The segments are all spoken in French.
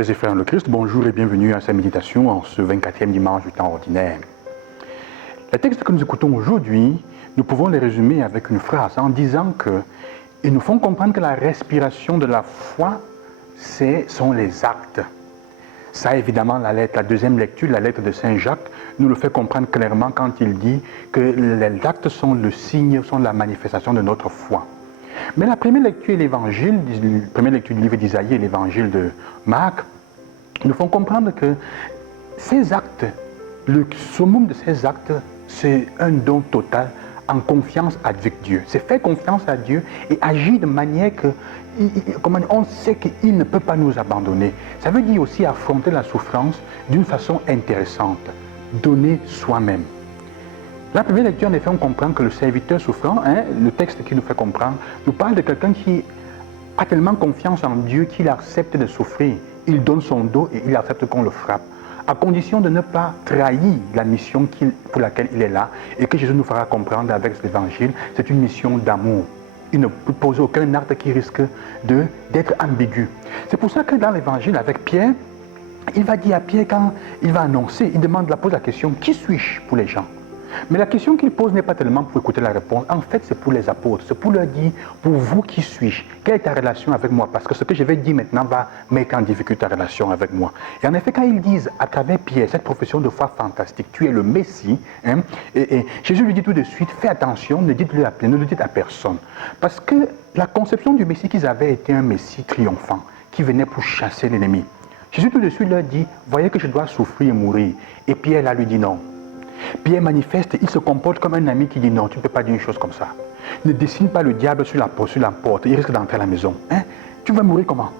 Chers et frères dans le Christ, bonjour et bienvenue à cette méditation en ce 24e dimanche du temps ordinaire. Les textes que nous écoutons aujourd'hui, nous pouvons les résumer avec une phrase en disant qu'ils nous font comprendre que la respiration de la foi, sont les actes. Ça, évidemment, la deuxième lecture, la lettre de Saint Jacques, nous le fait comprendre clairement quand il dit que les actes sont le signe, sont la manifestation de notre foi. Mais la première lecture du livre d'Isaïe et l'évangile de Marc nous font comprendre que ces actes, le summum de ces actes, c'est un don total en confiance avec Dieu. C'est faire confiance à Dieu et agir de manière que on sait qu'il ne peut pas nous abandonner. Ça veut dire aussi affronter la souffrance d'une façon intéressante, donner soi-même. La première lecture, en effet, on comprend que le serviteur souffrant, le texte qui nous fait comprendre, nous parle de quelqu'un qui a tellement confiance en Dieu qu'il accepte de souffrir. Il donne son dos et il accepte qu'on le frappe, à condition de ne pas trahir la mission pour laquelle il est là, et que Jésus nous fera comprendre avec cet évangile, c'est une mission d'amour. Il ne peut poser aucun acte qui risque d'être ambigu. C'est pour ça que dans l'évangile avec Pierre, il va dire à Pierre, quand il va annoncer, pose la question, qui suis-je pour les gens? Mais la question qu'il pose n'est pas tellement pour écouter la réponse. En fait, c'est pour les apôtres. C'est pour leur dire, pour vous, qui suis-je? Quelle est ta relation avec moi? Parce que ce que je vais dire maintenant va mettre en difficulté ta relation avec moi. Et en effet, quand ils disent, à travers Pierre, cette profession de foi fantastique, tu es le Messie, et Jésus lui dit tout de suite, fais attention, ne le dites à personne. Parce que la conception du Messie qu'ils avaient était un Messie triomphant, qui venait pour chasser l'ennemi. Jésus tout de suite leur dit, voyez que je dois souffrir et mourir. Et Pierre là lui dit non. Pierre manifeste, il se comporte comme un ami qui dit non, tu ne peux pas dire une chose comme ça. Ne dessine pas le diable sur la porte, il risque d'entrer à la maison. Tu vas mourir comment?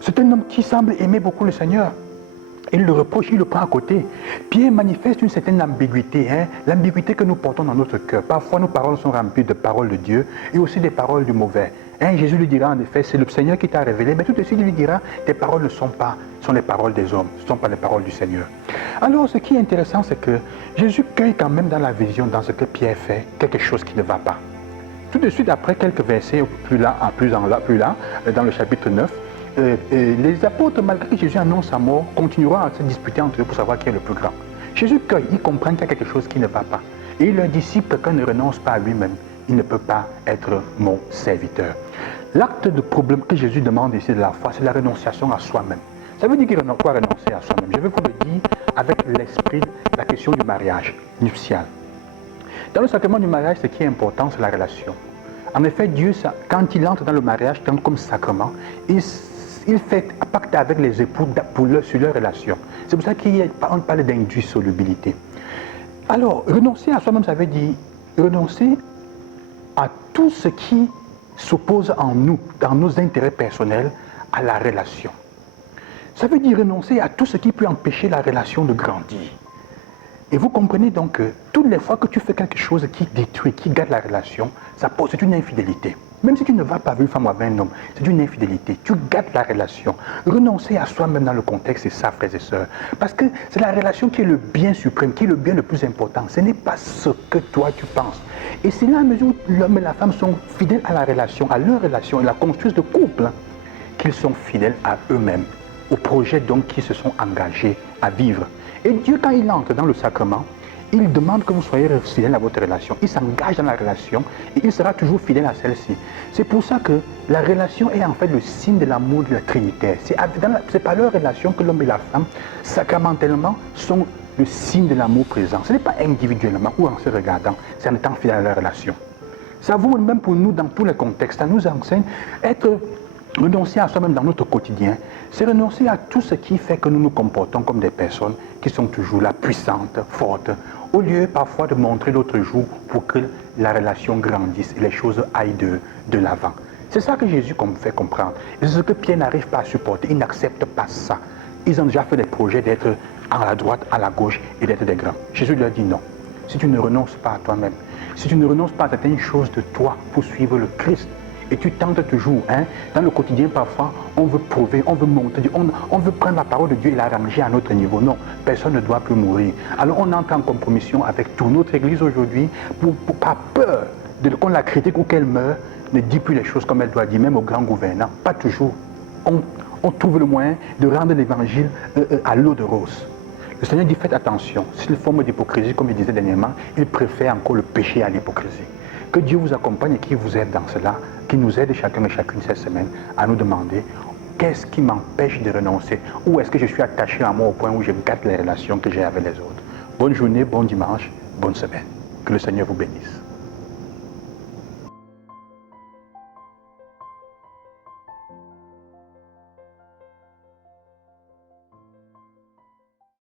C'est un homme qui semble aimer beaucoup le Seigneur. Il le reproche, il le prend à côté. Pierre manifeste une certaine ambiguïté, l'ambiguïté que nous portons dans notre cœur. Parfois nos paroles sont remplies de paroles de Dieu et aussi des paroles du mauvais. Jésus lui dira en effet, c'est le Seigneur qui t'a révélé, mais tout de suite il lui dira, tes paroles sont les paroles des hommes, ce ne sont pas les paroles du Seigneur. Alors ce qui est intéressant, c'est que Jésus cueille quand même dans la vision, dans ce que Pierre fait, quelque chose qui ne va pas. Tout de suite après quelques versets plus là, dans le chapitre 9, les apôtres, malgré que Jésus annonce sa mort, continueront à se disputer entre eux pour savoir qui est le plus grand. Jésus cueille, il comprend qu'il y a quelque chose qui ne va pas. Et il leur dit, si quelqu'un ne renonce pas à lui-même, il ne peut pas être mon serviteur. L'acte de problème que Jésus demande ici de la foi, c'est la renonciation à soi-même. Ça veut dire qu'il doit renoncer à soi-même. Je vais vous le dire avec l'esprit, la question du mariage nuptial. Dans le sacrement du mariage, ce qui est important, c'est la relation. En effet, Dieu, quand il entre dans le mariage, tant comme sacrement, il fait un pacte avec les époux sur leur relation. C'est pour ça qu'on parle d'indissolubilité. Alors, renoncer à soi-même, ça veut dire renoncer à tout ce qui s'oppose en nous, dans nos intérêts personnels, à la relation. Ça veut dire renoncer à tout ce qui peut empêcher la relation de grandir. Et vous comprenez donc que toutes les fois que tu fais quelque chose qui détruit, qui gâte la relation, c'est une infidélité. Même si tu ne vas pas avec une femme ou avec un homme, c'est une infidélité. Tu gâtes la relation. Renoncer à soi-même dans le contexte, c'est ça, frères et sœurs. Parce que c'est la relation qui est le bien suprême, qui est le bien le plus important. Ce n'est pas ce que toi tu penses. Et c'est là à mesure où l'homme et la femme sont fidèles à la relation, à leur relation et la construisent de couple, qu'ils sont fidèles à eux-mêmes, au projet donc qu'ils se sont engagés à vivre. Et Dieu, quand il entre dans le sacrement, il demande que vous soyez fidèles à votre relation. Il s'engage dans la relation et il sera toujours fidèle à celle-ci. C'est pour ça que la relation est en fait le signe de l'amour de la Trinité. C'est par leur relation que l'homme et la femme, sacramentellement, sont le signe de l'amour présent. Ce n'est pas individuellement ou en se regardant, c'est en étant fidèle à la relation. Ça vaut même pour nous dans tous les contextes. Ça nous enseigne renoncer à soi-même dans notre quotidien, c'est renoncer à tout ce qui fait que nous nous comportons comme des personnes qui sont toujours là, puissantes, fortes, au lieu parfois de montrer l'autre jour pour que la relation grandisse et les choses aillent de l'avant. C'est ça que Jésus fait comprendre. Et c'est ce que Pierre n'arrive pas à supporter, il n'accepte pas ça. Ils ont déjà fait des projets d'être à la droite, à la gauche et d'être des grands. Jésus leur dit non. Si tu ne renonces pas à toi-même, si tu ne renonces pas à certaines choses de toi pour suivre le Christ, et tu tentes toujours, dans le quotidien parfois, on veut prouver, on veut monter, on veut prendre la parole de Dieu et la ranger à notre niveau. Non, personne ne doit plus mourir. Alors on entre en compromission avec toute notre Église aujourd'hui, par peur qu'on la critique ou qu'elle meure, ne dit plus les choses comme elle doit dire, même aux grands gouvernants. Pas toujours. on trouve le moyen de rendre l'évangile à l'eau de rose. Le Seigneur dit faites attention, s'il forme d'hypocrisie, comme il disait dernièrement, il préfère encore le péché à l'hypocrisie. Que Dieu vous accompagne et qu'il vous aide dans cela, qu'il nous aide chacun et chacune cette semaine à nous demander qu'est-ce qui m'empêche de renoncer, ou est-ce que je suis attaché à moi au point où je gâte les relations que j'ai avec les autres. Bonne journée, bon dimanche, bonne semaine. Que le Seigneur vous bénisse.